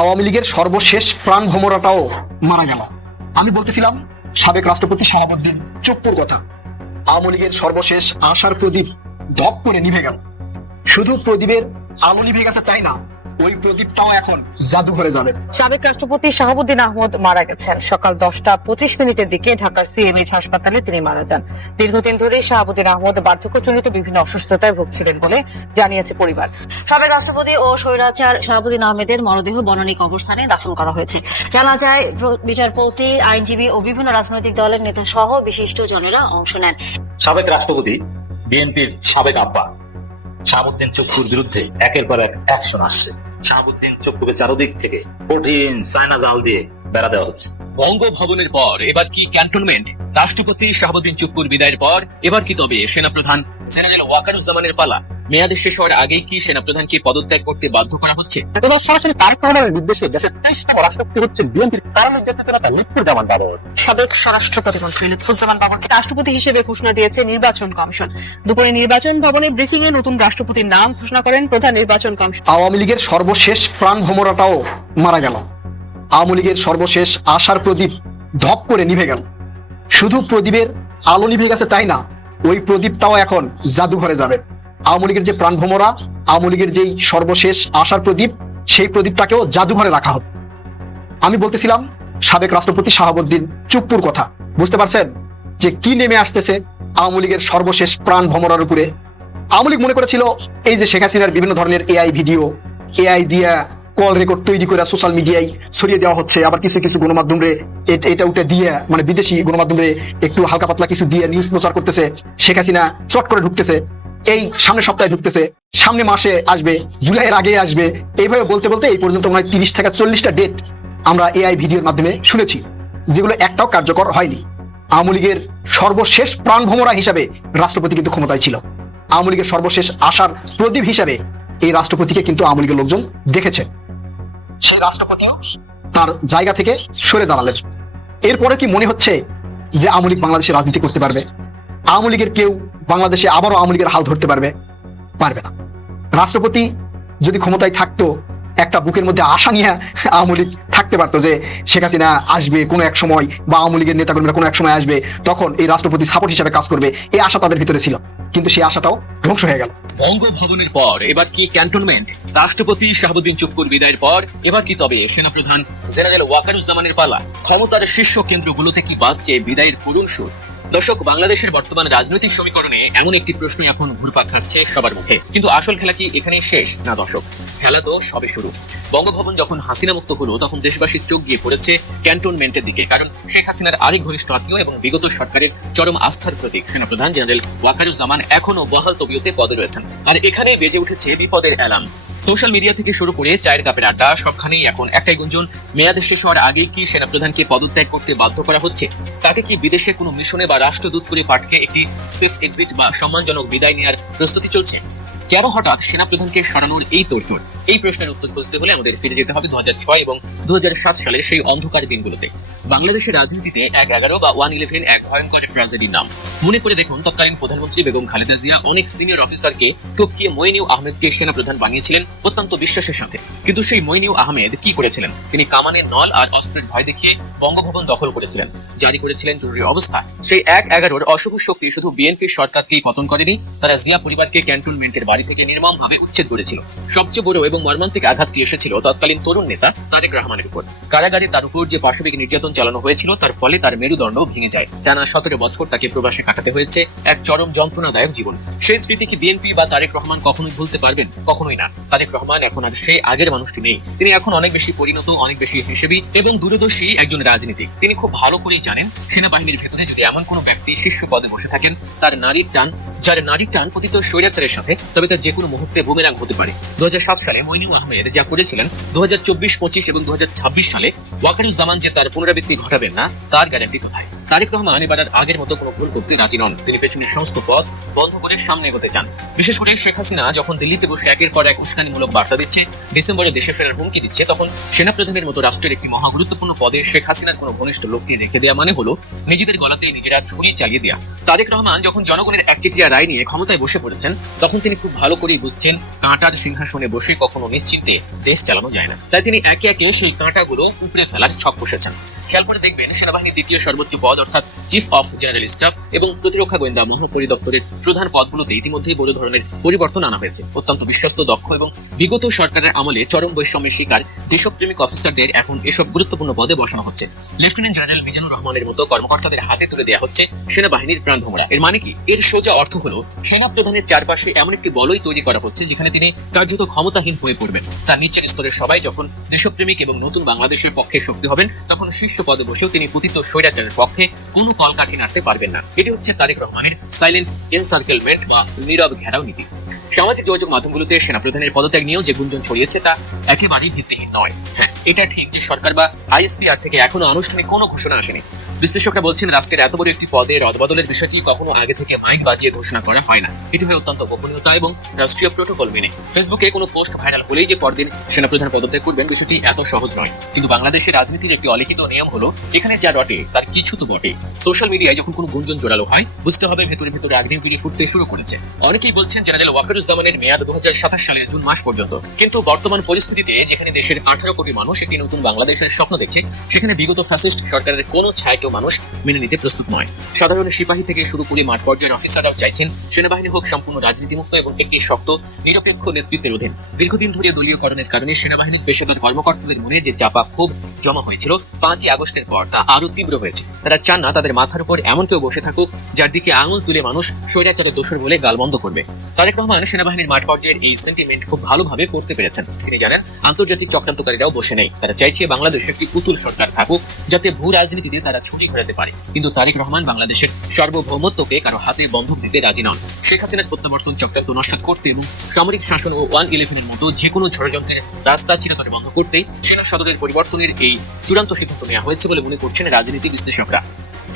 আওয়ামী লীগের সর্বশেষ প্রাণ ভোমরাটাও মারা গেল। আমি বলতেছিলাম সাবেক রাষ্ট্রপতি শাহাবুদ্দিন চুপ্পুর কথা। আওয়ামী লীগের সর্বশেষ আশার প্রদীপ ধপ করে নিভে গেল। শুধু প্রদীপের আলো নিভে গেছে তাই না, ওই প্রদীপটাও এখন জাদুঘরে যাবে। সাবেক রাষ্ট্রপতি শাহাবুদ্দিন আহমদ মারা গেছেন। সকাল 10:25 দিকে ঢাকার সিএমএইচ হাসপাতালে তিনি মারা যান। দীর্ঘদিন ধরে শাহাবুদ্দিন আহমদ বার্ধক্যজনিত বিভিন্ন অসুস্থতায় ভুগছিলেন বলে জানিয়েছে পরিবার। সাবেক রাষ্ট্রপতি ও স্বৈরাচার শাহাবুদ্দিন আহমেদের মরদেহ বনানী কবরস্থানে দাফন করা হয়েছে। জানা যায় বিচারপতি, আইনজীবী ও বিভিন্ন রাজনৈতিক দলের নেতা সহ বিশিষ্ট জনেরা অংশ নেন। সাবেক রাষ্ট্রপতি, বিএনপির সাবেক আব্বা শাহাবুদ্দিন চুপ্পুর বিরুদ্ধে একের পর এক অ্যাকশন আসছে। শাহাবুদ্দিন চুপ্পুকে চারদিক থেকে কঠিন চায়না জাল দিয়ে বেড়া দেওয়া হচ্ছে। বঙ্গভবনের পর এবার কি ক্যান্টনমেন্ট? রাষ্ট্রপতি শাহাবুদ্দিন চুপ্পুর বিদায়ের পর এবার কি তবে সেনাপ্রধান জেনারেল ওয়াকারুজ্জামানের পালা? মেয়াদ শেষ হওয়ার আগেই কি সেনাপ্রধানকে পদত্যাগ করতে বাধ্য করা হচ্ছে? এবার সরাসরি তারেক রহমানের নির্দেশে দেশের 23তম রাষ্ট্রপতি হচ্ছেন বিএনপির কারণ নির্যাতিত নেতা লুৎফুজ্জামান বাবর। সাবেক স্বরাষ্ট্র প্রতিমন্ত্রী লুৎফুজ্জামান বাবরকে রাষ্ট্রপতি হিসেবে ঘোষণা দিয়েছে নির্বাচন কমিশন। দুপুরে নির্বাচন ভবনে ব্রিফিং এ নতুন রাষ্ট্রপতির নাম ঘোষণা করেন প্রধান নির্বাচন কমিশন। আওয়ামী লীগের সর্বশেষ প্রাণ ভোমরাটাও মারা গেল। আওয়ামী লীগের সর্বশেষ আশার প্রদীপ ধপ করে নিভে গেল। শুধু প্রদীপের আলো নিভে গেছে তাই না, ওই প্রদীপটাও এখন জাদুঘরে যাবে। আওয়ামী লীগের যে প্রাণ ভোমরা, আওয়ামী লীগের যেই সর্বশেষ আশার প্রদীপ, সেই প্রদীপটাকেও জাদুঘরে রাখা হবে। আমি বলতেছিলাম সাবেক রাষ্ট্রপতি শাহাবুদ্দিন চুপ্পুর কথা। বুঝতে পারছেন যে কি নেমে আসতেছে আওয়ামী লীগের সর্বশেষ প্রাণ ভোমরার উপরে? আওয়ামী লীগ মনে করেছিল এই যে শেখ হাসিনার বিভিন্ন ধরনের এআই ভিডিও, এআই দিয়া কল রেকর্ড তৈরি করে সোশ্যাল মিডিয়ায় ছড়িয়ে দেওয়া হচ্ছে, আবার কিছু কিছু গণমাধ্যমে এটা উঠে দিয়ে, মানে বিদেশি গণমাধ্যমে একটু হালকা পাতলা কিছু দিয়ে নিউজ প্রচার করতেছে। শেখ হাসিনা চট করে ঢুকতেছে, এই সামনের সপ্তাহে ঢুকতেছে, সামনে মাসে আসবে, জুলাইয়ের আগে আসবে। এইভাবে বলতে বলতে এই পর্যন্ত মনে হয় 30 থেকে 40টা ডেট আমরা এআই ভিডিওর মাধ্যমে শুনেছি, যেগুলো একটাও কার্যকর হয়নি। আওয়ামী লীগের সর্বশেষ প্রাণ ভোমরা হিসাবে রাষ্ট্রপতি কিন্তু ক্ষমতায় ছিল। আওয়ামী লীগের সর্বশেষ আশার প্রদীপ হিসাবে এই রাষ্ট্রপতিকে কিন্তু আওয়ামী লীগের লোকজন দেখেছে। সেই রাষ্ট্রপতিও তার জায়গা থেকে সরে দাঁড়ালেন। এরপরে কি মনে হচ্ছে যে আওয়ামী লীগ বাংলাদেশে রাজনীতি করতে পারবে? আওয়ামী লীগের কেউ বাংলাদেশে আবারও আওয়ামী লীগের হাল ধরতে পারবে? পারবে না। রাষ্ট্রপতি যদি ক্ষমতায় থাকতো, একটা বুকের মধ্যে আশা নিয়ে আওয়ামী লীগ থাকতে পারতো যে শেখ হাসিনা আসবে কোনো এক সময়, বা আওয়ামী লীগের নেতাকর্মীরা কোনো এক সময় আসবে, তখন এই রাষ্ট্রপতি সাপোর্ট হিসাবে কাজ করবে, এই আশা তাদের ভিতরে ছিল। কিন্তু সেই আশাটাও ধ্বংস হয়ে গেল। বঙ্গভবনের পর এবার কি ক্যান্টনমেন্ট? রাষ্ট্রপতি শাহাবুদ্দিন চুপ্পুর বিদায়ের পর এবার কি তবে সেনাপ্রধান জেনারেল ওয়াকারুজ্জামানের পালা? ক্ষমতার শীর্ষ কেন্দ্রগুলোতে কি বাজছে বিদায়ের করুণ সুর? দর্শক, বাংলাদেশের বর্তমান রাজনৈতিক সমীকরণে এমন একটি প্রশ্ন এখন ঘুরপাক খাচ্ছে সবার মুখে, কিন্তু আসল খেলা কি এখানে শেষ? না দর্শক, খেলা তো সবে শুরু। বঙ্গভবন যখন হাসিনা মুক্ত হলো, তখন দেশবাসীর চোখ গিয়ে পড়েছে ক্যান্টনমেন্টের দিকে, কারণ শেখ হাসিনার আরেক ঘনিষ্ঠ আত্মীয় এবং বিগত সরকারের চরম আস্থার প্রতীক সেনাপ্রধান জেনারেল ওয়াকারুজ্জামান এখনো বহাল তবিয়তে পদে রয়েছেন। আর এখানে বেজে উঠেছে বিপদের অ্যালার্ম। সোশ্যাল মিডিয়া থেকে শুরু করে চায়ের কাপের আড্ডা, সবখানেই এখন একটাই গুঞ্জন, মেয়াদ শেষ হওয়ার আগেই কি সেনাপ্রধানকে পদত্যাগ করতে বাধ্য করা হচ্ছে? তাকে কি বিদেশে কোনো মিশনে বা রাষ্ট্রদূত করে পাঠিয়ে একটি সেফ এক্সিট বা সম্মানজনক বিদায় নেওয়ার প্রস্তুতি চলছে? কেন হঠাৎ সেনাপ্রধানকে সরানোর এই তোড়জোড়? এই প্রশ্নের উত্তর খুঁজতে হলে আমাদের ফিরে যেতে হবে 2006 এবং 2007 সালের সেই অন্ধকার দিনগুলোতে। বাংলাদেশের রাজনীতিতে 1/11 বা 1/11 এক ভয়ঙ্কর ট্র্যাজেডির নাম। মনে করে দেখুন, তৎকালীন প্রধানমন্ত্রী বেগম খালেদা জিয়া অনেক সিনিয়র অফিসারকে টপকিয়ে মইনিউ আহমেদকে সেনাপ্রধান বানিয়েছিলেন অত্যন্ত বিশ্বাসের সাথে। কিন্তু সেই মইনিউ আহমেদ কি করেছিলেন? তিনি কামানের নল আর অস্ত্রের ভয় দেখিয়ে বঙ্গভবন দখল করেছিলেন, জারি করেছিলেন জরুরি অবস্থা। সেই 1/11 অশুভ শক্তি শুধু বিএনপির সরকারকেই পতন করেনি, তারা জিয়া পরিবারকে ক্যান্টনমেন্টের বাড়ি থেকে নির্মমভাবে উচ্ছেদ করেছিল। সবচেয়ে বড় এবং মর্মান্তিক আঘাতটি এসেছিল তৎকালীন তরুণ নেতা তারেক রহমানের উপর। কারাগারে তার উপর যে পাশবিক নির্যাতন চালানো হয়েছিল, তার ফলে তার মেরুদণ্ড ভেঙে যায়। টানা 17 বছর তাকে প্রবাসে কাটাতে হয়েছে এক চরম যন্ত্রণাদায়ক জীবন। সেই স্মৃতি কি বিএনপি বা তারেক রহমান কখনোই ভুলতে পারবেন? কখনোই না। তারেক রহমান এখন আর সেই আগের মানুষটি নেই। তিনি এখন অনেক বেশি পরিণত, অনেক বেশি হিসেবি এবং দূরদর্শী একজন রাজনীতিক। তিনি খুব ভালো করেই জানেন, সেনাবাহিনীর ভেতরে যদি এমন কোনো ব্যক্তি শীর্ষ পদে বসে থাকেন, যার নারীর টান পতিত স্বৈরাচারের সাথে, তবে তার যে কোনো মুহূর্তে বুমেরাং হতে পারে। 2007 সালে মইনুল আহমেদ যা করেছিলেন, 2024-25 এবং 2026 সালে ওয়াকারুজ্জামান যে তার পুনরাবৃত্তি ঘটাবেন না, তার গ্যারান্টি কোথায়? তারেক রহমান এবার আর আগের মতো কোনো ভুল করতে রাজি নন। তিনি পেছনের সমস্ত পথ বন্ধ করে সামনে এগোতে চান। বিশেষ করে শেখ হাসিনা যখন দিল্লিতে বসে একের পর এক উস্কানিমূলক বার্তা দিচ্ছে, ডিসেম্বরে দেশে ফেরার হুমকি দিচ্ছে, তখন সেনাপ্রধানের মতো রাষ্ট্রের একটি মহা গুরুত্বপূর্ণ পদে শেখ হাসিনার কোনো ঘনিষ্ঠ লোককে রেখে দেওয়া মানে হলো নিজেদের গলাতে নিজেরা ছুরি চালিয়ে দেওয়া। তারেক রহমান যখন জনগণের একচেটিয়া রায় নিয়ে ক্ষমতায় বসে পড়েছেন, তখন তিনি খুব ভালো করেই বুঝছেন কাঁটার সিংহাসনে বসে কখনো নিশ্চিন্তে দেশ চালানো যায় না। তাই তিনি একে একে সেই কাঁটাগুলো উপড়ে ফেলার ছক কষেছেন। খেয়াল করে দেখবেন, সেনাবাহিনীর দ্বিতীয় সর্বোচ্চ পদ অর্থাৎ চিফ অফ জেনারেল স্টাফ এবং প্রতিরক্ষা গোয়েন্দা মহাপরিদপ্তরের প্রধান পদগুলোতে ইতিমধ্যেই বড় ধরনের পরিবর্তন আনা হয়েছে। অত্যন্ত বিশ্বস্ত, দক্ষ এবং বিগত সরকারের আমলে চরম বৈষম্যের শিকার দেশপ্রেমিক অফিসারদের এখন এসব গুরুত্বপূর্ণ পদে বসানো হচ্ছে। লেফটেন্যান্ট জেনারেল মিজানুর রহমানের মতো কর্মকর্তাদের হাতে তুলে দেওয়া হচ্ছে সেনাবাহিনীর প্রাণভোমরা। এর মানে কি? এর সোজা অর্থ হলো সেনা প্রধানের চারপাশে এমন একটি বলয় তৈরি করা হচ্ছে যেখানে তিনি কার্যত ক্ষমতাহীন হয়ে পড়বেন। তার নিচের স্তরের সবাই যখন দেশপ্রেমিক এবং নতুন বাংলাদেশের পক্ষে শক্তি হবেন, তখন শীর্ষ পদে বসেও তিনি পতিত স্বৈরাচারের পক্ষে কোনো কলকাঠি নাড়তে পারবেন না। এটি হচ্ছে তারেক রহমানের সাইলেন্ট এনসার্কেলমেন্ট বা নীরব ঘেরাও নীতি। সামাজিক যোগাযোগ মাধ্যমগুলোতে সেনাপ্রধানের পদত্যাগ নিয়েও যে গুঞ্জন ছড়িয়েছে তা একেবারেই ভিত্তিহীন নয়। হ্যাঁ, এটা ঠিক যে সরকার বা আইএসপিআর থেকে এখনো আনুষ্ঠানিক কোনো ঘোষণা আসেনি। বিশ্লেষকরা বলছেন, রাষ্ট্রের এত বড় একটি পদে রদবদলের বিষয়টি কখনো আগে থেকে মাইক বাজিয়ে ঘোষণা করা হয় না। এটি হয় অত্যন্ত গোপনীয়তা এবং রাষ্ট্রীয় প্রোটোকল মেনে। ফেসবুকে কোনো পোস্ট ভাইরাল হলেই যে পরদিন সেনাপ্রধান পদত্যাগ করবেন, বিষয়টি এত সহজ নয়। কিন্তু বাংলাদেশের রাজনীতির একটি অলিখিত নিয়ম হলো, এখানে যা রটে তার কিছু তো বটে। সোশ্যাল মিডিয়ায় যখন কোনো গুঞ্জন জোরালো হয়, বুঝতে হবে ভেতরে ভেতরে আগ্নেয়গিরি ফুটতে শুরু করেছে। অনেকেই বলছেন জেনারেল ওয়াকারুজ্জামানের মেয়াদ 2027 সালের জুন মাস পর্যন্ত। কিন্তু বর্তমান পরিস্থিতিতে যেখানে দেশের 18 কোটি মানুষ একটি নতুন বাংলাদেশের স্বপ্ন দেখছে, সেখানে বিগত ফ্যাসিস্ট সরকারের কোনো ছায়াকেও মানুষ মেনে নিতে প্রস্তুত নয়। সাধারণ সিপাহী থেকে শুরু করে মাঠ পর্যায়ের অফিসাররাও চাইছেন সেনাবাহিনী হোক সম্পূর্ণ রাজনীতিমুক্ত এবং একটি শক্ত নিরপেক্ষ নেতৃত্বের অধীন। দীর্ঘদিন ধরে দলীয়করণের কারণে সেনাবাহিনীর পেশাদার কর্মকর্তাদের মনে যে চাপা ক্ষোভ জমা হয়েছিল 5ই আগস্টের পর, তা আরো তীব্র হয়েছে। তারা চান না তাদের মাথার উপর এমন কেউ বসে থাকুক যার দিকে আঙুল তুলে মানুষ স্বৈরাচারের দোষর বলে গালবন্ধ করবে। তারেক রহমান সেনাবাহিনীর মাঠ পর্যায়ের এই সেন্টিমেন্ট খুব ভালোভাবে করতে পেরেছেন। তিনি জানেন আন্তর্জাতিক চক্রান্তকারীরাও বসে নেই। তারা চাইছে বাংলাদেশে একটি পুতুল সরকার থাকুক, যাতে ভূ রাজনীতিতে তারা ছুরি ঘোরাতে পারে। কিন্তু তারেক রহমান বাংলাদেশের সার্বভৌমত্বকে কারো হাতে বন্ধক দিতে রাজি নন। শেখ হাসিনার প্রত্যাবর্তন চক্রান্ত নস্যাৎ করতে এবং সামরিক শাসন ও 111-এর মতো যে কোনো ষড়যন্ত্রের রাস্তা চিরতরে বন্ধ করতেই সেনা সদরের পরিবর্তনের এই চূড়ান্ত সিদ্ধান্ত নেওয়া হয়েছে বলে মনে করছেন রাজনীতি বিশ্লেষকরা।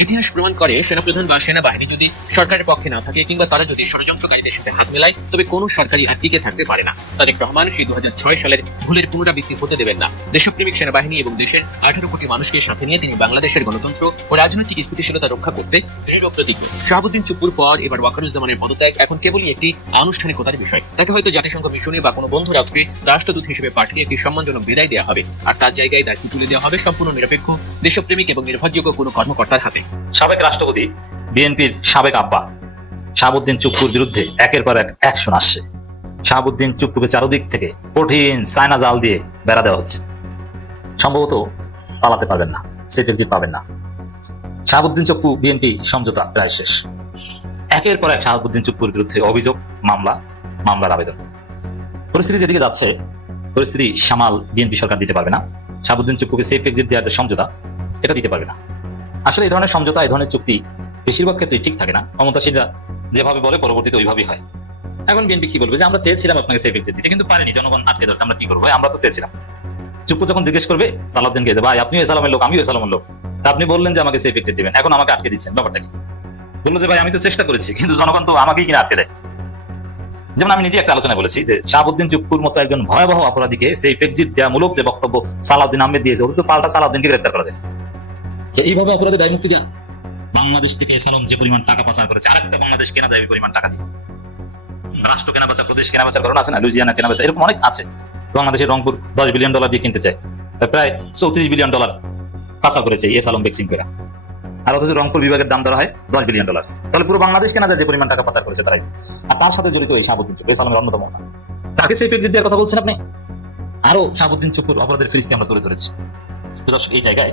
ইতিহাস প্রমাণ করে, সেনাপ্রধান বা সেনাবাহিনী যদি সরকারের পক্ষে না থাকে কিংবা তারা যদি ষড়যন্ত্রকারীদের সাথে হাত মেলায়, তবে কোনো সরকারই আর টিকে থাকতে পারে না। তারেক রহমান সেই 2006 সালের ভুলের পুনরাবৃত্তি হতে দেবেন না। দেশপ্রেমিক সেনাবাহিনী এবং দেশের 18 কোটি মানুষকে সাথে নিয়ে তিনি বাংলাদেশের গণতন্ত্র ও রাজনৈতিক স্থিতিশীলতা রক্ষা করতে দৃঢ় প্রতিজ্ঞ। শাহাবুদ্দিন চুপ্পুর পর এবার ওয়াকারুজ্জামানের পদত্যাগ এখন কেবলই একটি আনুষ্ঠানিকতার বিষয়। তাকে হয়তো জাতিসংঘ মিশনে বা কোনো বন্ধু রাষ্ট্রে রাষ্ট্রদূত হিসেবে পাঠিয়ে একটি সম্মানজনক বিদায় দেওয়া হবে, আর তার জায়গায় দায়িত্ব তুলে দেওয়া হবে সম্পূর্ণ নিরপেক্ষ, দেশপ্রেমিক এবং নির্ভরযোগ্য কোনো কর্মকর্তার হাতে। সাবেক রাষ্ট্রপতি বিএনপির সাবেক আব্বা শাহাবুদ্দিন চুপ্পুর বিরুদ্ধে একের পর এক অ্যাকশন আসছে। শাহাবুদ্দিন চুপ্পুকে চারদিক থেকে কঠিন চায়না জাল দিয়ে বেড়া দেওয়া হচ্ছে। সম্ভবত পালাতে পারবেন না, সেফ এক্সিট পাবেন না। শাহাবুদ্দিন চুপ্পু বিএনপি সমঝোতা প্রায় শেষ। একের পর এক শাহাবুদ্দিন চুপ্পুর বিরুদ্ধে অভিযোগ, মামলার আবেদন। পরিস্থিতি যেদিকে যাচ্ছে, পরিস্থিতি সামাল বিএনপি সরকার দিতে পারবে না। শাহাবুদ্দিন চুপ্পুকে সেফ এক্সিট দেওয়ার যে সমঝোতা, এটা দিতে পারবে না। আসলে এই ধরনের সমঝোতা, এই ধরনের চুক্তি বেশিরভাগ ক্ষেত্রে ঠিক থাকে না। ক্ষমতাসীনরা যেভাবে বলে পরবর্তীতে ওইভাবেই হয়। এখন বিএনপি কি বলবে যে আমরা চেয়েছিলাম আপনাকে সেফ এক্সিট দিতে, কিন্তু পারেনি, জনগণ আটকে ধরছে, আমরা কি করবো? আমরা তো চেয়েছিলাম। চুপ্পু যখন জিজ্ঞেস করবে সালাউদ্দিনকে, ভাই আপনিও এসালামের লোক, আমিও এসালামের লোক, আপনি বললেন যে আমাকে সেফ এক্সিট দিবেন, এখন আমাকে আটকে দিচ্ছেন, ব্যাপারটা কি? বললো যে ভাই আমি তো চেষ্টা করেছি, কিন্তু জনগণ তো আমাকেই কিনা আটকে দেয়। যেমন আমি নিজে একটা আলোচনায় বলেছি যে শাহাবুদ্দিন চুপ্পুর মতো একজন ভয়াবহ অপরাধীকে সেফ এক্সিট দেওয়া মূলক যে বক্তব্য সালাউদ্দিন আহমেদ দিয়েছে, ওদের তো পাল্টা সালাউদ্দিনকে গ্রেপ্তার করা যায়। এইভাবে অপরাধী দায় মুক্তি দেওয়া। বাংলাদেশ থেকে এসালাম যে পরিমাণ টাকা পাচার করেছে, আরেকটা বাংলাদেশ কেনা যায় ওই পরিমাণ টাকা দিয়ে। রাষ্ট্র কেনা বেচা, প্রদেশ কেনা বেচার ঘটনা আছে না, লুইজিয়ানা কেনা বেচা, এরকম অনেক আছে। বাংলাদেশের রংপুর $10 বিলিয়ন দিয়ে কিনতে চায়, প্রায় $34 বিলিয়ন পাচার করেছে এসালাম ভ্যাকসিন করে। আর অথচ রংপুর বিভাগের দাম ধরা হয় $10 বিলিয়ন। তাহলে পুরো বাংলাদেশ কেনা যায় যে পরিমাণ টাকা পাচার করেছে তারাই। আর তার সাথে জড়িত এই শাহাবুদ্দিন চুপ্পু, এসালামের অন্যতম। তাকে সেফ এক্সিট দেওয়ার কথা বলছেন আপনি। আরো শাহাবুদ্দিন চুপ্পুর অপরাধের ফিরিস্তি আমরা তুলে ধরেছি। দর্শক, এই জায়গায়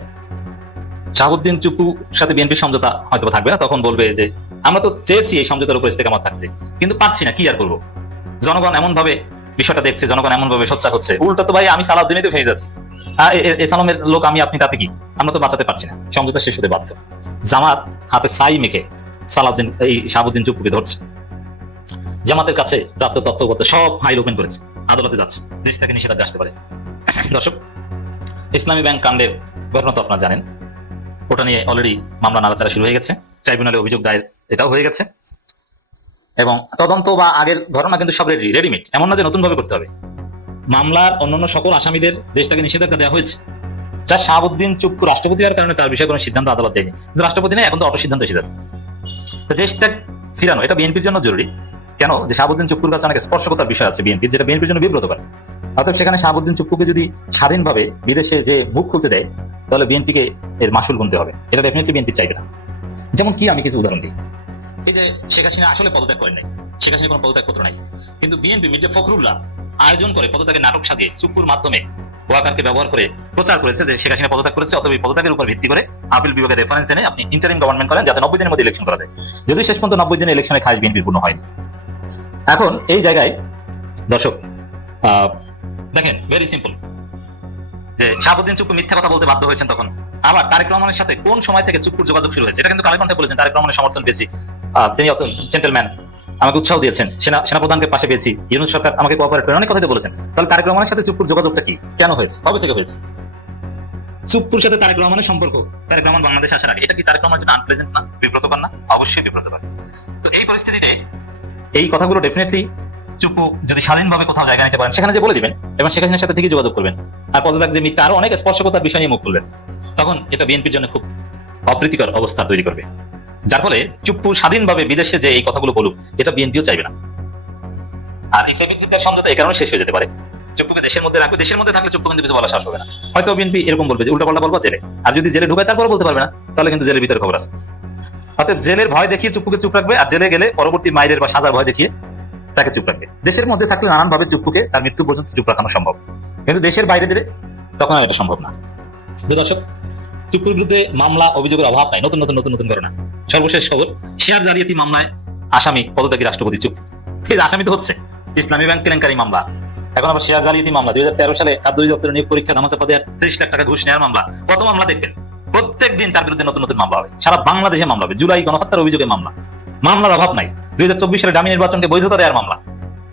শাহাবুদ্দিন চুপ্পুর সাথে বিএনপির সমঝোতা হয়তো থাকবে না। তখন বলবে যে আমরা তো চেয়েছি এই সমঝোতার উপর ইস্তেকামত থাকতে, কিন্তু পাচ্ছি না, কি আর করবো? জনগণ এমন ভাবে বিষয়টা দেখছে, জনগণ এমন ভাবে সোচ্চার হচ্ছে, উল্টা তো ভাই আমি সালাউদ্দিনই তো ফেসে যাচ্ছি, এসালামের লোক আমি, আপনি, তাতে কি? আমরা তো বাঁচাতে পারছি না, সমঝোতা শেষ হতে বাধ্য। জামাত হাতে ছাই মেখে সালাউদ্দিন এই শাহাবুদ্দিন চুপ্পুকে ধরছে। জামাতের কাছে প্রাপ্ত তথ্যপত্র সব ফাইল ওপেন করেছে, আদালতে যাচ্ছে, দেশ থেকে নিষেধাজ্ঞা আসতে পারে। দর্শক, ইসলামী ব্যাংক কাণ্ডের ঘটনা তো আপনারা জানেন। ওটা নিয়ে অলরেডি মামলা নাড়াচাড়া শুরু হয়ে গেছে, ট্রাইব্যুনালে অভিযোগ দায়ের এটাও হয়ে গেছে, এবং তদন্ত বা আগের ঘটনা কিন্তু সব রেডিমেড, এমন না যে নতুন ভাবে করতে হবে। মামলার অন্যান্য সকল আসামিদের দেশ থেকে নিষেধাজ্ঞা দেওয়া হয়েছে। যা শাহাবুদ্দিন চুপ্পু রাষ্ট্রপতি হওয়ার কারণে তার বিষয়ে কোনো সিদ্ধান্ত আদালত দেয়নি, কিন্তু রাষ্ট্রপতি নেই, এখন তো অটো সিদ্ধান্ত এসে যাবে। তো দেশ ত্যাগ ফিরানো এটা বিএনপির জন্য জরুরি। কেন? যে শাহাবুদ্দিন চুপ্পুর কাছে অনেক স্পর্শকতার বিষয় আছে বিএনপির, যেটা বিএনপির জন্য বিব্রত করে। অর্থাৎ সেখানে শাহাবুদ্দিন চুপ্পুকে যদি স্বাধীনভাবে বিদেশে যে মুখ খুলতে দেয়, তাহলে বিএনপিকে এর মাসুল গুনতে হবে। এটা ডেফিনেটলি বিএনপি চাইবে না। যেমন কি, আমি কিছু উদাহরণ দিই। এই যে শেখ হাসিনা আসলে পদত্যাগ করেন নাই, শেখ হাসিনা কোনো পদত্যাগপত্র নাই, কিন্তু বিএনপি মির্জা ফখরুল্লাহ আয়োজন করে পদত্যাগের নাটক সাজিয়ে চুপ্পুর মাধ্যমে ওয়াকারকে ব্যবহার করে প্রচার করেছে যে শেখ হাসিনা পদত্যাগ করেছে, অথবা এই পদত্যাগের উপর ভিত্তি করে আপিল বিভাগের রেফারেন্স এনে আপনি ইন্টারিম গভর্নমেন্ট করেন, যাতে 90 দিনের মধ্যে ইলেকশন করা যায়। যদি শেষ পর্যন্ত 90 দিনের ইলেকশনে খাস বিএনপির পূর্ণ হয়নি। এখন এই জায়গায় দর্শক দেখেন, ভেরি সিম্পল, যে শাহাবুদ্দিন চুপ্পু মিথ্যা কথা বলতে বাধ্য হয়েছেন তখন। আবার তারেক রহমানের সাথে কোন সময় থেকে চুপ্পুর যোগাযোগ শুরু হয়েছে, এটা কিন্তু কালের কণ্ঠে বলেছেন। তারেক রহমানের সমর্থন পেয়েছি, তিনি অত জেন্টেলম্যান, আমাকে উৎসাহ দিয়েছেন, সেনাপ্রধানকে পাশে পেয়েছি, ইউনূস সরকার আমাকে কোঅপারেট করেন, অনেক কথাই বলেছেন। তাহলে তারেক রহমানের সাথে চুপ্পুর যোগাযোগটা কি, কেন হয়েছে, কবে থেকে হয়েছে? চুপ্পুর সাথে তারেক রহমানের সম্পর্ক তারেক রহমান বাংলাদেশে আসার আগে, এটা কি তারেক রহমানের জন্য আনপ্লেজেন্ট না, বিব্রতকর না? অবশ্যই বিব্রতকর। তো এই পরিস্থিতিতে এই কথাগুলো ডেফিনেটলি চুপ্পু যদি স্বাধীনভাবে কোথাও জায়গা নিতে পারেন, সেখানে যে বলে দিবেন এবং শেখ হাসিনার সাথে ঠিকই যোগাযোগ করবেন। আর পদত্যাগ যে মিথ্যা, আরো অনেক স্পর্শকতার বিষয় নিয়ে মুখ খুলবেন, তখন এটা বিএনপির জন্য খুব অপ্রীতিকর অবস্থা তৈরি করবে। যার ফলে চুপ্পু স্বাধীনভাবে বিদেশে যে এই কথাগুলো বলুক, এটা বিএনপিও চাইবে না। আর এই সেফিকদের সমঝোতা এই কারণে শেষ হয়ে যেতে পারে। চুপ্পুকে দেশের মধ্যে রাখবে, দেশের মধ্যে থাকলে চুপ্পু কিন্তু কিছু বলা সাহস হবে না। হয়তো বিএনপি এরকম বলবে যে উল্টাপাল্টা বলবো জেলে, আর যদি জেলে ঢুকায় তারপরে বলতে পারবে না, তাহলে কিন্তু জেলের ভিতরে খবর আছে। অর্থাৎ জেলের ভয় দেখিয়ে চুপ্পুকে চুপ রাখবে, আর জেলে গেলে পরবর্তী মাইরের বা সাজার ভয় দেখিয়ে তাকে চুপ রাখবে। দেশের মধ্যে থাকলে নানানভাবে চুপ্পুকে তার মৃত্যু পর্যন্ত চুপ রাখানো সম্ভব, কিন্তু দেশের বাইরে দিলে তখন আর এটা সম্ভব না। দর্শক, চুপ্পুর বিরুদ্ধে মামলা অভিযোগের অভাব নাই, নতুন নতুন নতুন নতুন ঘটনা। সর্বশেষ খবর, শেয়ার জালিয়াতি মামলায় আসামি পদত্যাগী রাষ্ট্রপতি চুপ্পু। ঠিক আসামি তো হচ্ছে ইসলামী ব্যাংক কেলেঙ্কারি মামলা, এখন আবার শেয়ার জালিয়াতি মামলা, 2013 সালে খাদ্য অধিদপ্তরের নিয়োগ পরীক্ষা ধামাচাপা দেওয়ার 30 লাখ টাকা ঘুষ নেওয়ার মামলা। কত মামলা দেখবেন, প্রত্যেক দিন তার বিরুদ্ধে নতুন নতুন মামলা হবে, সারা বাংলাদেশে মামলা হবে। জুলাই গণহত্যার অভিযোগে মামলা, মামলার অভাব নাই। 2024 সালে ডামি নির্বাচনকে বৈধতা দেওয়ার মামলা,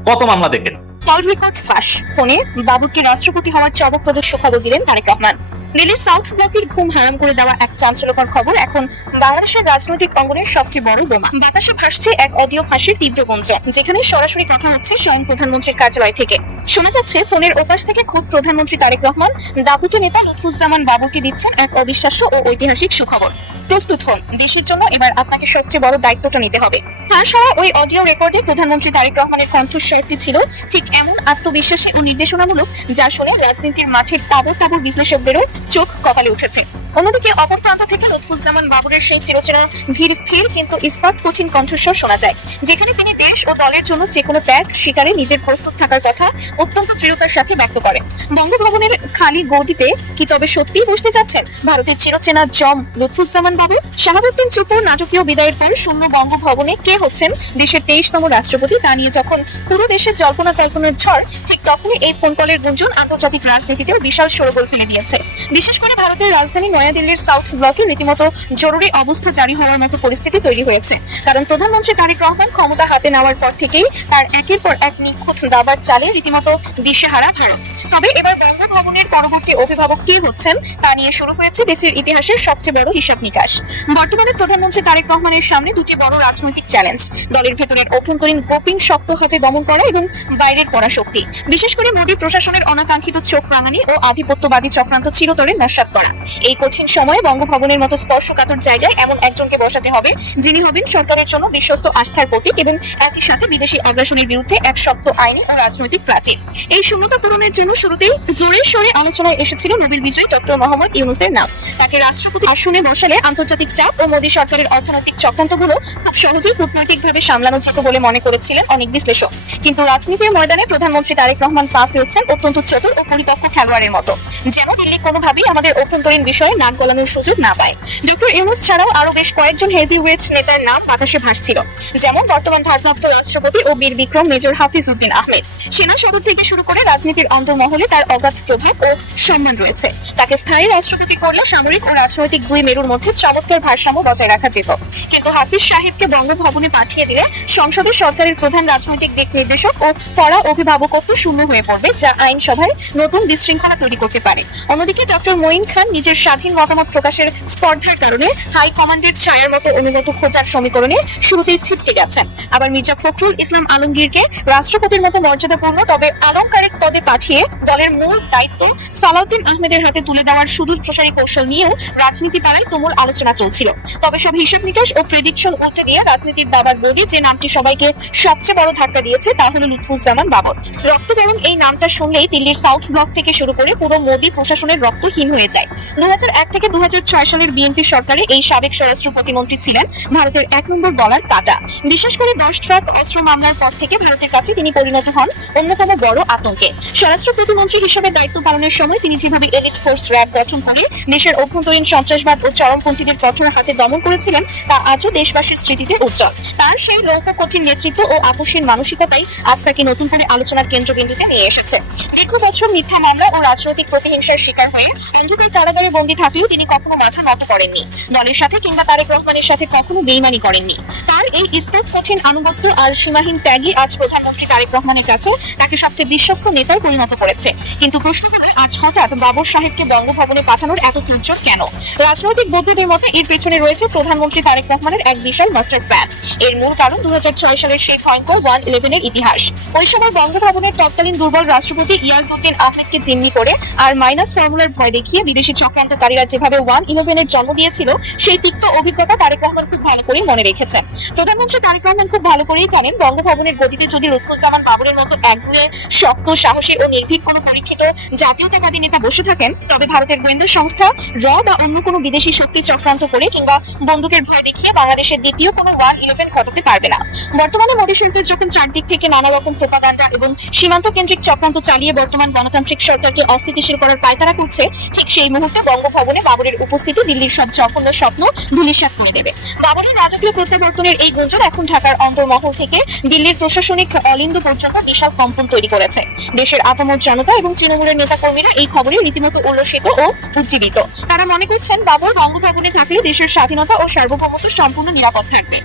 কত মামলা দেখবেন। কল রেকর্ড ফাঁস, ফোনে বাবুরকে রাষ্ট্রপতি হওয়ার চমকপ্রদ সুখবর দিলেন তারেক রহমান। দিল্লির সাউথ ব্লকের ঘুম হারাম করে দেওয়া এক চাঞ্চল্যকর খবর এখন বাংলাদেশের রাজনৈতিক অঙ্গনের সবচেয়ে বড় বোমা। বাতাসে ভাসছে এক অডিও ফাঁসের তীব্র গুঞ্জন, যেখানে সরাসরি কথা হচ্ছে স্বয়ং প্রধানমন্ত্রীর কার্যালয় থেকে। শোনা যাচ্ছে ফোনের ওপাশ থেকে খোদ প্রধানমন্ত্রী তারেক রহমান দাপুটে নেতা লুৎফুজ্জামান বাবুরকে দিচ্ছেন এক অবিশ্বাস্য ও ঐতিহাসিক সুখবর। প্রস্তুত হন, দেশের জন্য এবার আপনাকে সবচেয়ে বড় দায়িত্বটা নিতে হবে। ফাঁস হওয়া ওই অডিও রেকর্ডে প্রধানমন্ত্রী তারেক রহমানের কণ্ঠস্বরটি ছিল ঠিক এমন আত্মবিশ্বাসী ও নির্দেশনামূলক, যা শুনে রাজনীতির মাঠের তাবর তাবর বিশ্লেষকদেরও চোখ কপালে উঠেছে। অন্যদিকে অপর প্রান্ত থেকে লুৎফুজ্জামান বাবুরের সেই চিরচেনা ধীর স্থির কিন্তু ইস্পাত কঠিন কণ্ঠস্বর শোনা যায়, যেখানে তিনি দেশ ও দলের জন্য যে কোনো ত্যাগ স্বীকারে নিজের প্রস্তুত থাকার কথা অত্যন্ত দৃঢ়তার সাথে ব্যক্ত করেন। বঙ্গভবনের খালি গদিতে কি তবে সত্যিই বসতে যাচ্ছেন ভারতের চিরচেনা জম লুৎফুজ্জামান বাবু? শাহাবুদ্দিন চুপ্পুর নাটকীয় বিদায়ের পর শূন্য বঙ্গভবনে কে হচ্ছেন দেশের 23তম রাষ্ট্রপতি, তা নিয়ে যখন পুরো দেশে জল্পনা কল্পনার ঝড়, ঠিক তখনই এই ফোন কলের গুঞ্জন আন্তর্জাতিক রাজনীতিতেও বিশাল শোরগোল ফেলে দিয়েছে। বিশেষ করে ভারতের রাজধানী নয়াদিল্লির সাউথ ব্লকে রীতিমতো জরুরি অবস্থা জারি হওয়ার মতো পরিস্থিতি তৈরি হয়েছে। কারণ প্রধানমন্ত্রী তারেক রহমান ক্ষমতা হাতে নেওয়ার পর থেকেই তার একের পর এক নিখুঁত দাবার চালে রীতিমতো দিশেহারা ভারত। তবে এবার বঙ্গভবনের পরবর্তী অভিভাবক কে হচ্ছেন তা নিয়ে শুরু হয়েছে দেশের ইতিহাসের সবচেয়ে বড় হিসাব নিকাশ। বর্তমানে প্রধানমন্ত্রী তারেক রহমানের সামনে দুটি বড় রাজনৈতিক চ্যালেঞ্জ: দলের ভেতরের অভ্যন্তরীণ গ্রুপিং শক্ত হাতে দমন করা এবং বাইরের পরাশক্তি, বিশেষ করে মোদী প্রশাসনের অনাকাঙ্ক্ষিত চোখ রাঙানি ও আধিপত্যবাদী চক্রান্ত চিরতরে নস্যাৎ করা। এই কঠিন সময়ে বঙ্গভবনের মতো স্পর্শকাতর জায়গায় এমন একজনকে বসাতে হবে যিনি হবেন সরকারের জন্য বিশ্বস্ত আস্থার প্রতীক এবং একই সাথে বিদেশি আগ্রাসনের বিরুদ্ধে এক শক্ত আইনি ও রাজনৈতিক প্রাচীর। এই শূন্যতা পূরণের জন্য শুরুতেই জোরে সোরে আলোচনায় এসেছিল নোবেল বিজয়ী ডক্টর মোহাম্মদ ইউনূসের নাম। তাকে রাষ্ট্রপতি আসনে বসালে আন্তর্জাতিক চাপ ও মোদী সরকারের অর্থনৈতিক চক্রান্তগুলো খুব সহজেই কূটনৈতিকভাবে সামলানো যেত বলে মনে করেছিলেন অনেক বিশ্লেষক। কিন্তু রাজনীতির ময়দানে প্রধানমন্ত্রী তারেক রহমান পা ফেলছেন অত্যন্ত চতুর ও পরিপক্ক খেলোয়াড়ের মতো, যেন দিল্লি কোনোভাবেই আমাদের অভ্যন্তরীণ বিষয়ে নাক গলানোর সুযোগ না পায়। ডক্টর ইউনূস ছাড়াও আরো বেশ কয়েকজন হেভিওয়েট নেতার নাম বাতাসে ভাসছিল, যেমন বর্তমান ভারপ্রাপ্ত রাষ্ট্রপতি ও বীর বিক্রম মেজর হাফিজ উদ্দিন আহমেদ। সেনা সদর থেকে শুরু করে রাজনীতির অন্তর্মহলে তার অগাধ প্রভাব ও সম্মান রয়েছে। তাকে স্থায়ী রাষ্ট্রপতি করলে সামরিক ও রাজনৈতিক দুই মেরুর মধ্যে চমৎকার ভারসাম্য বজায় রাখা যেত। কিন্তু হাফিজ সাহেবকে বঙ্গভবনে পাঠিয়ে দিলে সংসদে সরকারের প্রধান রাজনৈতিক দিক নির্দেশক ও কড়া অভিভাবকত্ব শূন্য হয়ে পড়বে, যা আইনসভায় নতুন বিশৃঙ্খলা তৈরি করতে পারে। অন্যদিকে ডক্টর মঈন খান নিজের স্বাধীন স্বাধীন মতামত প্রকাশের স্পর্ধার কারণে হাই কমান্ডের ছায়ার মতো অনুগত খোঁজার সমীকরণে শুরুতেই ছিটকে গেছেন। আবার মির্জা ফখরুল ইসলাম আলমগীরকে রাষ্ট্রপতির মতো মর্যাদাপূর্ণ তবে আলংকারিক পদে পাঠিয়ে দলের মূল দায়িত্ব সালাউদ্দিন আহমেদের হাতে তুলে দেওয়ার সুদূর প্রসারী কৌশল নিয়েও রাজনীতি পাড়ায় তুমুল আলোচনা চলছিল। তবে সব হিসাব নিকাশ ও প্রেডিকশন উল্টে দিয়ে রাজনীতির দাবার বলি যে নামটি সবাইকে সবচেয়ে বড় ধাক্কা দিয়েছে তা হলো লুৎফুজ্জামান বাবর। রক্ত গরম এই নামটা শুনলেই দিল্লির সাউথ ব্লক থেকে শুরু করে পুরো মোদী প্রশাসনের রক্তহীন হয়ে যায়। 2001 থেকে 2006 সালের বিএনপি সরকারে এই সাবেক স্বরাষ্ট্র প্রতিমন্ত্রী ছিলেন ভারতের 1 নম্বর বলার কাটা। বিশেষ করে 10 ট্রাক অস্ত্র মামলার পর থেকে ভারতের কাছে তিনি পরিণত হন অন্যতম বড় আতঙ্কে। স্বরাষ্ট্র প্রতিমন্ত্রী হিসেবে দায়িত্ব পালনের সময় তিনি যেভাবে এলিট ফোর্স র্যাব গঠন করে দেশের অভ্যন্তরীণ সন্ত্রাসবাদ ও চরমপন্থীদের কঠোর হাতে দমন করেছিলেন তা আজও দেশবাসীর স্মৃতিতে উজ্জ্বল। তার সেই লৌহ কঠিন নেতৃত্ব ও আপোষহীন মানসিকতাই আজ তাকে নতুন করে আলোচনার কেন্দ্রবিন্দুতে নিয়ে এসেছে। দীর্ঘ বছর মিথ্যা মামলা ও রাজনৈতিক প্রতিহিংসার শিকার হয়ে অন্ধকার কারাগারে বন্দী থাকলেও তিনি কখনো মাথা নত করেননি। দলের সাথে কিংবা তারেক রহমানের সাথে কখনো বেইমানি করেননি। তার এই ইস্পাত কঠিন আনুগত্য আর সীমাহীন ত্যাগই আজ প্রধানমন্ত্রী তারেক রহমানের কাছে তাকে সবচেয়ে বিশ্বস্ত নেতায় পরিণত করেছে। কিন্তু প্রশ্ন হলো আজ হঠাৎ বাবর সাহেবকে বঙ্গভবনে পাঠানোর এত তোড়জোড় কেন? রাজনৈতিক বোদ্ধেদের মতে এর পেছনে রয়েছে প্রধানমন্ত্রী তারেক রহমানের এক বিশাল মাস্টার প্ল্যান। এর মূল কারণ 2006 সালের সেই ভয়ঙ্কর 1/11 এর ইতিহাস। ওই সময় বঙ্গভবনের তৎকালীন দুর্বল রাষ্ট্রপতি ইয়াজউদ্দিন আহমেদকে জিম্মি করে আর মাইনাস ফর্মুলার ভয় দেখিয়ে বিদেশি চক্রান্তকারীরা যেভাবে 1/11 এর জন্ম দিয়েছিল সেই তিক্ত অভিজ্ঞতা তারেক রহমান খুব ভালো করেই মনে রেখেছেন। প্রধানমন্ত্রী তারেক রহমান খুব ভালো করেই জানেন বঙ্গভবনের গদিতে যদি লুৎফুজ্জামান বাবরের মতো একগুঁয়ে শক্ত সাহসী ও নির্ভীক কোনো পরীক্ষিত জাতীয়তাবাদী নেতা বসে থাকেন তবে ভারতের গোয়েন্দা সংস্থা র বা অন্য কোনো বিদেশি শক্তি চক্রান্ত করে কিংবা বন্দুকের ভয় দেখিয়ে বাংলাদেশের দ্বিতীয় কোনো 1/11 ঘটাতে পারবে না। বর্তমানে মোদী সরকার যখন চারদিক থেকে নানা রকম প্রোপাগান্ডা এবং সীমান্ত কেন্দ্রিক চক্রান্ত চালিয়ে বর্তমান গণতান্ত্রিক সরকারকে অস্থিতিশীল করার পায়তারা করছে, ঠিক সেই মুহূর্তে বঙ্গভবনে বাবরের উপস্থিতি দিল্লির সব জঘন্য স্বপ্ন ধূলিসাৎ করে দেবে। বাবরের রাজকীয় প্রত্যাবর্তনের এই গুঞ্জন এখন ঢাকার অন্তর্মহল থেকে দিল্লির প্রশাসনিক অলিন্দ পর্যন্ত বিশাল কম্পন তৈরি করেছে। দেশের আপামর জনতা এবং তৃণমূলের নেতাকর্মীরা এই খবরে রীতিমতো উল্লসিত ও উজ্জীবিত। তারা মনে করছেন বাবর বঙ্গভবনে থাকলে দেশের স্বাধীনতা ও সার্বভৌমত্ব সম্পূর্ণ নিরাপদ থাকবে।